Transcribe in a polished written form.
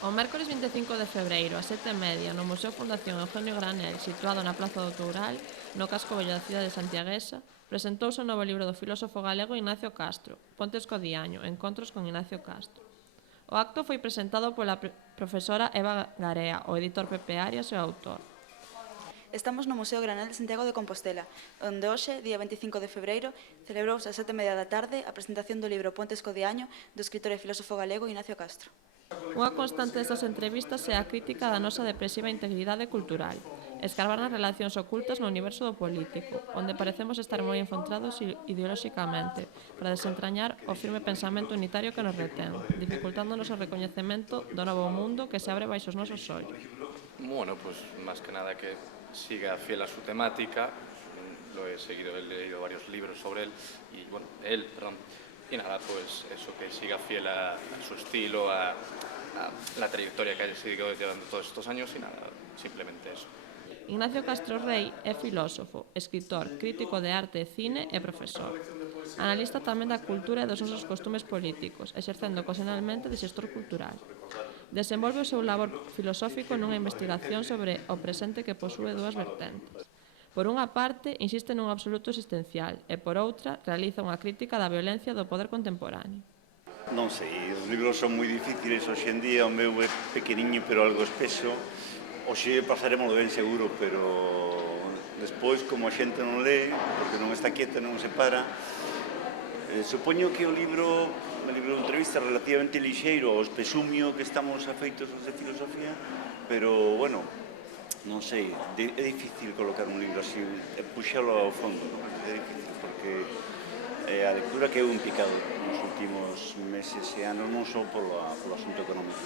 O mércores 25 de febreiro, a 7:30, no Museo Fundación Eugenio Granel, situado na Praza do Toural, no casco vello da cidade santiaguesa, presentouse o novo libro do filósofo galego Ignacio Castro, Pontes co Diaño, Encontros con Ignacio Castro. O acto foi presentado pola profesora Eva Garea, o editor Pepe Arias e o autor. Estamos no Museo Granel de Santiago de Compostela, onde hoxe, día 25 de febreiro, celebrouse ás 7:30 da tarde a presentación do libro Pontes co Diaño do escritor e filósofo galego Ignacio Castro. Unha constante destas entrevistas é a crítica da nosa depresiva integridade cultural, escarbar nas relacións ocultas no universo do político, onde parecemos estar moi encontrados ideolóxicamente, para desentrañar o firme pensamento unitario que nos retén, dificultándonos o recoñecemento do novo mundo que se abre baixo os nosos ollos. Bueno, pues más que nada que siga fiel a su temática, lo he seguido, he leído varios libros sobre él, y bueno, perdón, y nada, pues eso, que siga fiel a su estilo, a la trayectoria que haya seguido llevando todos estos años y nada, simplemente eso. Ignacio Castro Rei é filósofo, escritor, crítico de arte e cine e profesor. Analista tamén da cultura e dos nosos costumes políticos, exercendo ocasionalmente de xestor cultural. Desenvolve o seu labor filosófico nunha investigación sobre o presente que posúe dúas vertentes. Por unha parte, insiste nun absoluto existencial e, por outra, realiza unha crítica da violencia do poder contemporáneo. Non sei, os libros son moi difíciles hoxe en día, o meu é pequeniño pero algo espeso. Hoxe pasaremos ben seguro, pero despois, como a xente non lee, porque non está quieta, non se para, supoño que o libro de entrevista relativamente lixeiro ao espesumio que estamos afeitos os de filosofía, pero, bueno, non sei, é difícil colocar un libro así, puxalo ao fondo, non? É difícil, porque a lectura que é un picado nos últimos meses e anos non só polo asunto económico.